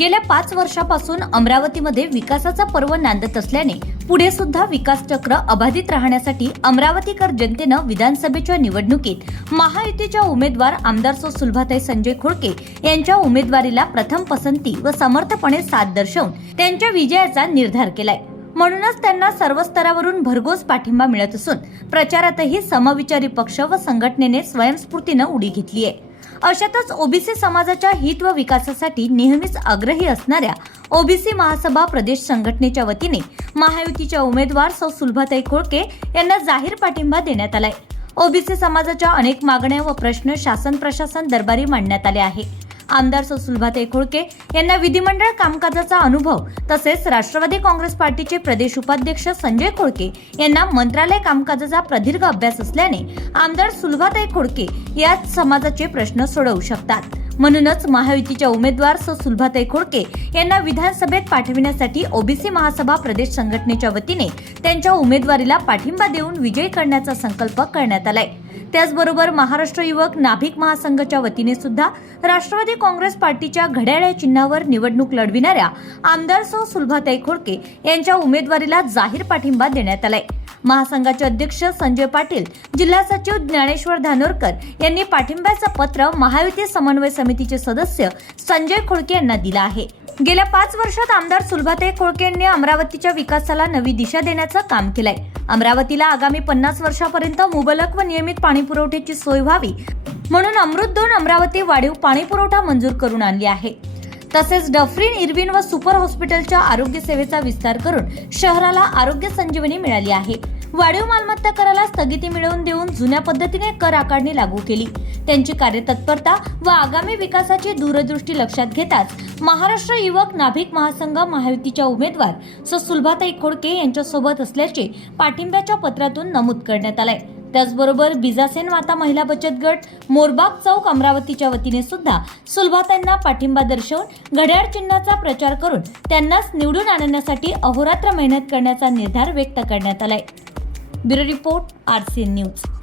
गेल्या पाच वर्षापासून अमरावतीमध्ये विकासाचा पर्व नांदत असल्याने पुढे सुद्धा विकास चक्र अबाधित राहण्यासाठी अमरावतीकर जनतेनं विधानसभेच्या निवडणुकीत महायुतीच्या उमेदवार आमदार सो सुलभाताई संजय खोडके यांच्या उमेदवारीला प्रथम पसंती व समर्थपणे साथ दर्शवून त्यांच्या विजयाचा निर्धार केलाय. म्हणूनच त्यांना सर्व स्तरावरून भरघोस पाठिंबा मिळत असून प्रचारातही समविचारी पक्ष व संघटनेने स्वयंस्फूर्तीनं उडी घेतली आहे. अशातच ओबीसी समाजाच्या हित व विकासासाठी नेहमीच आग्रही असणाऱ्या ओबीसी महासभा प्रदेश संघटनेच्या वतीने महायुतीच्या उमेदवार सौ सुलभाताई खोळके यांना जाहीर पाठिंबा देण्यात आलाय. ओबीसी समाजाच्या अनेक मागण्या व प्रश्न शासन प्रशासन दरबारी मांडण्यात आले आहे. आमदार ससुलभाताई खोळके यांना विधिमंडळ कामकाजाचा अनुभव तसेच राष्ट्रवादी काँग्रेस पार्टीचे प्रदेश उपाध्यक्ष संजय खोळके यांना मंत्रालय कामकाजाचा प्रदीर्घ अभ्यास असल्याने आमदार सुलभाताई खोडके याच समाजाचे प्रश्न सोडवू शकतात. म्हणूनच महायुतीच्या उमेदवार सुलभाताई खोडके यांना विधानसभेत पाठविण्यासाठी ओबीसी महासभा प्रदेश संघटनेच्या वतीने त्यांच्या उमेदवारीला पाठिंबा देऊन विजयी करण्याचा संकल्प करण्यात आलाय. त्याचबरोबर महाराष्ट्र युवक नाभिक महासंघाच्या वतीने सुद्धा राष्ट्रवादी काँग्रेस पार्टीच्या घड्याळ्या चिन्हावर निवडणूक लढविणाऱ्या आमदार सौ सुलभाताई खोडके यांच्या उमेदवारीला जाहीर पाठिंबा देण्यात आलाय. महासंघाचे अध्यक्ष संजय पाटील जिल्हा सचिव ज्ञानेश्वर धानोरकर यांनी पाठिंब्याचं पत्र महायुती समन्वय समितीचे सदस्य संजय खोडके यांना दिलं आहे. गेल्या पाच वर्षात आमदार सुलभाताई खोडके यांनी अमरावतीच्या विकासाला नवी दिशा देण्याचं काम केलंय. अमरावतीला आगामी पन्नास वर्षापर्यंत मुबलक व नियमित पाणी पुरवठ्याची सोय व्हावी म्हणून अमृत दोन अमरावती वाढीव पाणी पुरवठा मंजूर करून आणली आहे. तसेच डफरीन इरविन व सुपर हॉस्पिटलच्या आरोग्य सेवेचा विस्तार करून शहराला आरोग्य संजीवनी मिळाली आहे. वाढीव मालमत्ता कराला स्थगिती मिळवून देऊन जुन्या पद्धतीने कर आकारणी लागू केली. त्यांची कार्यतत्परता व आगामी विकासाची दूरदृष्टी लक्षात घेताच महाराष्ट्र युवक नाभिक महासंघ महायुतीच्या उमेदवार सो सुलभाताई खोडके यांच्यासोबत असल्याचे पाठिंब्याच्या पत्रातून नमूद करण्यात आलंय. त्याचबरोबर बिजासेन माता महिला बचत गट मोरबाग चौक अमरावतीच्या वतीने सुद्धा सुलभाताईंना पाठिंबा दर्शवून घड्याळ चिन्हाचा प्रचार करून त्यांनाच निवडून आणण्यासाठी अहोरात्र मेहनत करण्याचा निर्धार व्यक्त करण्यात आलाय. Bureau report RCN news.